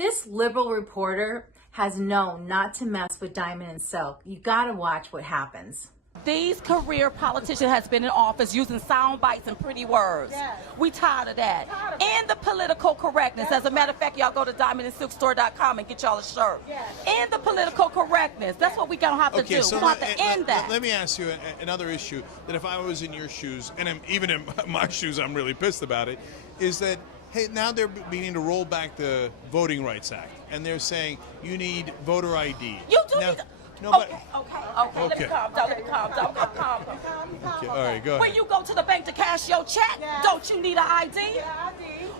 This liberal reporter has known not to mess with Diamond and Silk. You gotta watch what happens. These career politicians has been in office using sound bites and pretty words. Yes. We tired of that. And the political correctness. As a matter of fact, y'all go to diamondandsilkstore.com and get y'all a shirt. Yes. And the political correctness. That's what we gonna have to do. So we have to end that. let me ask you another issue that if I was in your shoes, and even in my shoes, I'm really pissed about it, is that, hey, now they're beginning to roll back the Voting Rights Act, and they're saying you need voter ID. You do now, need to, no, okay, but, okay. Let me calm down. Let me calm down. Calm down. okay, all right, go When ahead. you go to the bank to cash your check, Yeah. don't you need an ID?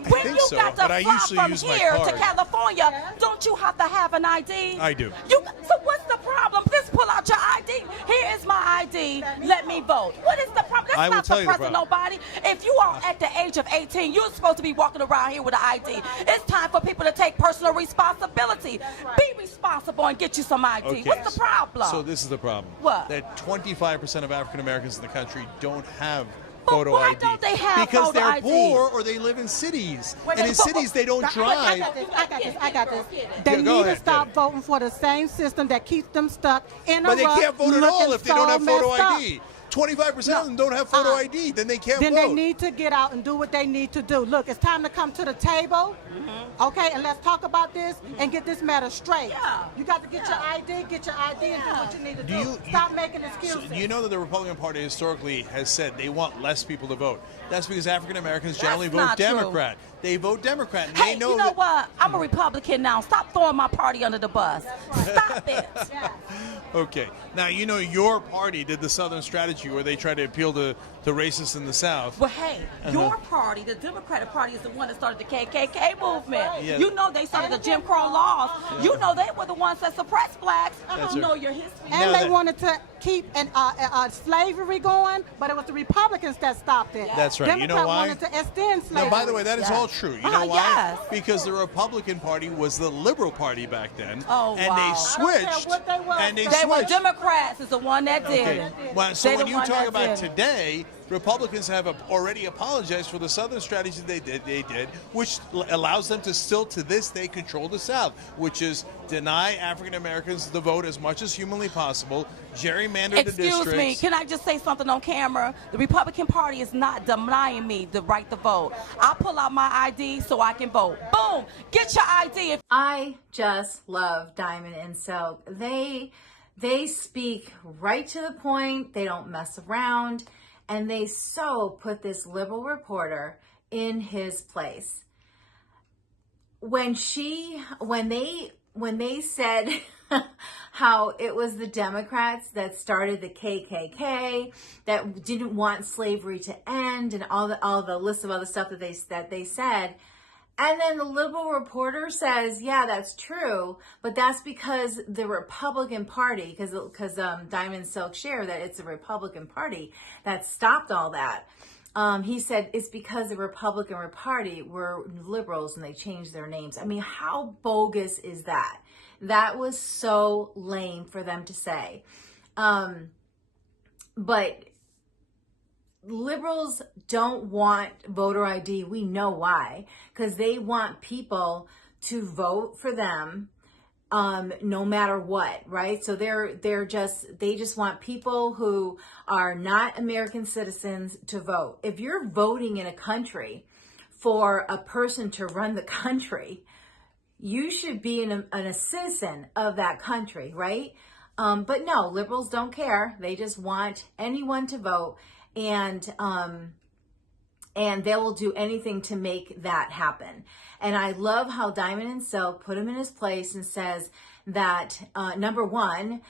When think you so, got to but I fly usually from use my here to card. California, Yeah. don't you have to have an ID? I do. So what's the problem? Just pull out your ID. Here is my ID. Let me vote. What is the problem? I That's will not tell you the suppressing problem. nobody. If you are at the age of 18, you're supposed to be walking around here with an ID. It's time for people to take personal responsibility. Be responsible and get you some ID. Okay. What's the problem? So this is the problem. What? That 25% of African Americans in the country don't have But photo why ID. don't they have because photo they're ID? poor or they live in cities. Wait, And in but- cities they don't I drive. got this. They Yeah, go need ahead, to stop Debbie. voting for the same system that keeps them stuck in a But they rut, can't vote at all looking if they don't so have photo messed up. ID. 25% of them don't have photo ID. Then they can't Then vote. they need to get out and do what they need to do. Look, it's time to come to the table, okay, and let's talk about this and get this matter straight. Yeah. You got to get your ID, and do what you need to do. Stop making excuses. So you know that the Republican Party historically has said they want less people to vote. That's because African Americans generally That's vote not true. Democrat. They vote Democrat. And Hey, they know you know that, what? I'm a Republican now. Stop throwing my party under the bus. Stop it. Okay. Now, you know your party did the Southern strategy where they tried to appeal to racists in the South. Well, hey, your party, the Democratic Party, is the one that started the KKK movement. Yeah. You know they started the Jim Crow laws. You know they were the ones that suppressed blacks. That's You right. know your history. And Now they that- wanted to keep slavery going, but it was the Republicans that stopped it. That's right. You know Democrats why? wanted to extend slavery. Now, by the way, that is Yes. all true. You know why? Yes. Because the Republican Party was the liberal party back then. Oh, and wow. they I don't care switched. what they were. And they They were switched. Democrats is the one that did Okay. it. Well, so They when the you one talk that about did it. today, Republicans have already apologized for the Southern strategy they did, which allows them to still to this day control the South, which is deny African Americans the vote as much as humanly possible, gerrymander the districts. Excuse me, can I just say something on camera? The Republican Party is not denying me the right to vote. I'll pull out my ID so I can vote. Boom! Get your ID. I just love Diamond and Silk. They speak right to the point. They don't mess around, and they so put this liberal reporter in his place. When they said how it was the Democrats that started the KKK, that didn't want slavery to end, and all the list of other stuff that they said. And then the liberal reporter says, yeah, that's true, but that's because the Republican Party, because Diamond and Silk share that it's the Republican Party that stopped all that. He said it's because the Republican Party were liberals and they changed their names. I mean, how bogus is that? That was so lame for them to say. But liberals don't want voter ID. We know why, because they want people to vote for them no matter what, right? So they just want people who are not American citizens to vote. If you're voting in a country for a person to run the country, you should be a citizen of that country, right? But no, liberals don't care. They just want anyone to vote. And they will do anything to make that happen. And I love how Diamond and Silk put him in his place and says that, number one,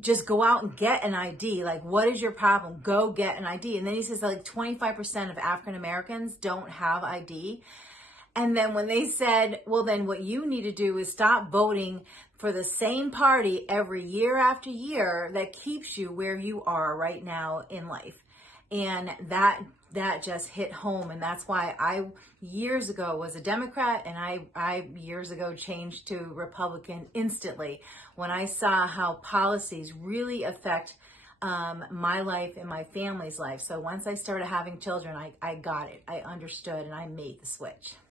just go out and get an ID. Like, what is your problem? Go get an ID. And then he says that like 25% of African Americans don't have ID. And then when they said, well, then what you need to do is stop voting for the same party every year after year that keeps you where you are right now in life. And that just hit home. And that's why I years ago was a Democrat, and I years ago changed to Republican instantly when I saw how policies really affect my life and my family's life. So once I started having children, I got it. I understood, and I made the switch.